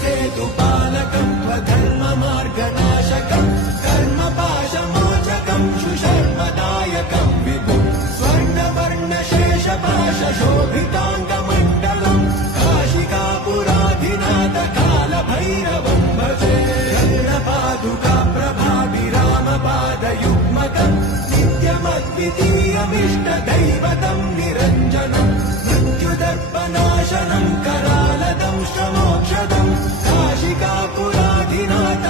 धर्मसेतुपालकम् स्वधर्ममार्गनाशकम् कर्मपाशमोचकम् सुशर्मदायकम् विभुम् स्वर्णवर्णशेषपाशशोभिताङ्गमण्डलम् काशिकापुराधिनाथ कालभैरवम् भजे रत्नपादुका प्रभाभिरामपादयुग्मकम् नित्यमद्वितीयमिष्टदैवतम् निरञ्जनम् मृत्युदर्पनाशनम् करालदंष्टमोक्षदम् काशिकापुराधिनाथ